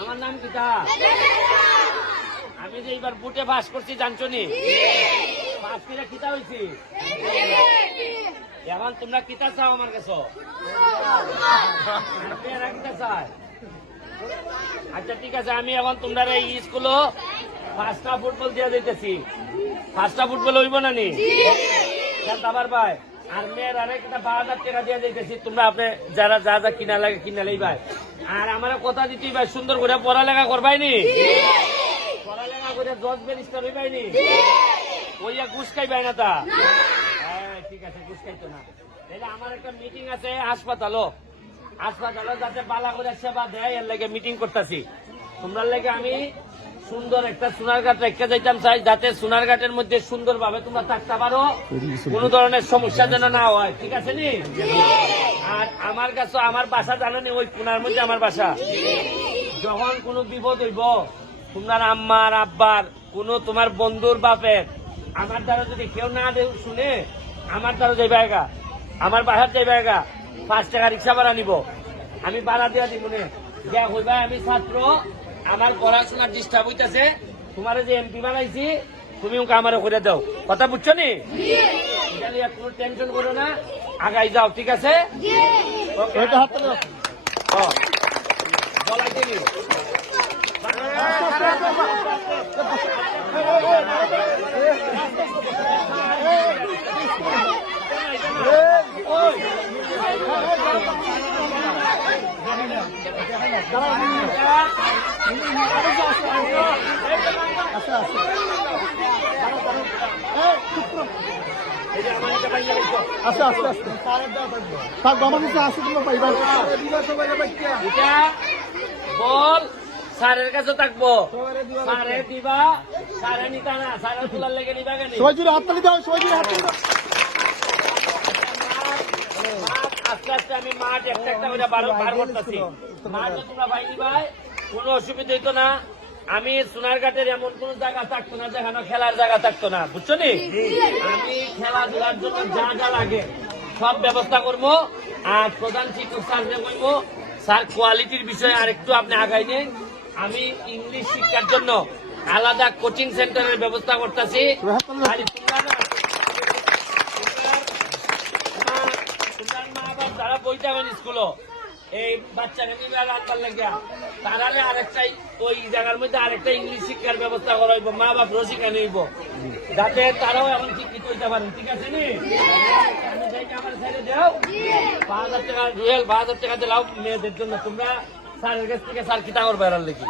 আমার নাম আমি যে বুটে বাস করছি জানছো নি? পাঁচ কিরা কিতা হয়েছি এখন তোমরা কিতা চাও আমার কাছে? কিতা চায় আচ্ছা ঠিক আছে আমি এখন তোমরা এই স্কুলও পাঁচটা ফুটবল দিয়ে দিতেছি। পাঁচটা ফুটবল হইব না নি? খেলতে পারবাই? আর মেয়ের আরেক একটা বারো হাজার টাকা দিয়ে দিতেছি তোমরা আপনি যারা যা যা কিনা লাগে কিনা ভাই আর আমার কথা দিতে ভাই সুন্দর করে পড়ালেখা করবাই নি পড়ালেখা করে দশ ব্যারিস্টার হইবাই নি ওইয়া ঘুষ খাইবাই না তা? ঠিক আছে ঘুষ খাইতো না। তাহলে আমার একটা মিটিং আছে হাসপাতালও। হাসপাতালে যাতে বালা করে সেবা দেয় এর লাগে মিটিং করতেছি। তোমরা লাগে আমি সুন্দর একটা সোনারঘাট রেখে যাইতাম চাই যাতে সোনারঘাটের মধ্যে সুন্দর ভাবে তোমরা থাকতে পারো। কোন ধরনের সমস্যা যেন না হয়, ঠিক আছে নি? আর আমার কাছে, আমার বাসা জানো নি, ওই কোনার মধ্যে আমার বাসা? যখন কোনো বিপদ হইব, তোমার আম্মার, আব্বার, কোনো তোমার বন্ধুর বাপের, আমার দ্বারা যদি কেউ না শুনে, আমার দ্বারা যাইবা এগা আমার বাসার যাইবা এগা পাঁচ টাকা রিক্সা ভাড়া নিব। আমি ভাড়া দিয়া দিব নে। আমি ছাত্র আমার পড়াশোনার ডিস্টার্ব হইতেছে তোমার যে এমপি বানাইছি তুমি ওকে আমার করে দাও। কথা বুঝছ নি? কোনো টেনশন করো না আগাই যাও ঠিক আছে? ওকে ও, বলাইতে নিও। এই যে আমার এটা বাইরে রাখো। আস্তে আস্তে আস্তে কাছে আসে তোমরা পাইবা বল স্যারের কাছে থাকব দিবা স্যারে নিতা না স্যারে তোলার লেগে নিবা কেন সবাই জুড়ে হাততালি দাও সবাই জুড়ে হাততালি দাও আস্তে আস্তে আমি মাঠ একটা একটা করে বার বার করতেছি। মাঠ তোমরা ভাই ভাই কোনো অসুবিধা হইতো না। আমি সোনারঘাটের এমন কোন জায়গা থাকতো না যেখানে খেলার জায়গা থাকতো না বুঝছ নি? আমি খেলাধুলার জন্য যা যা লাগে সব ব্যবস্থা করব আর প্রধান শিক্ষক স্যারকে বলব স্যার কোয়ালিটির বিষয়ে আরেকটু আপনি আগাই নিন আমি ইংলিশ শিক্ষার জন্য আলাদা কোচিং সেন্টারের ব্যবস্থা করতেছি খালি তোমরা না, তোমার তোমার মা বাপ যারা বইতে হবেন স্কুলও। এই বাচ্চাকে নিবে রাখবার লাগিয়া। আরেকটাই, ওই জায়গার মধ্যে আরেকটা ইংলিশ শিক্ষার ব্যবস্থা করা হইব, মা বাপ রসিকা নিব যাতে তারাও এখন শিক্ষিত হইতে পারেন ঠিক আছে নি? আমার ছেড়ে দেও। পাঁচ হাজার টাকা, রুয়েল, পাঁচ হাজার টাকা দিলাও মেয়েদের জন্য। তোমরা স্যারের কাছ থেকে স্যার কিতা করবে এরার লেগে।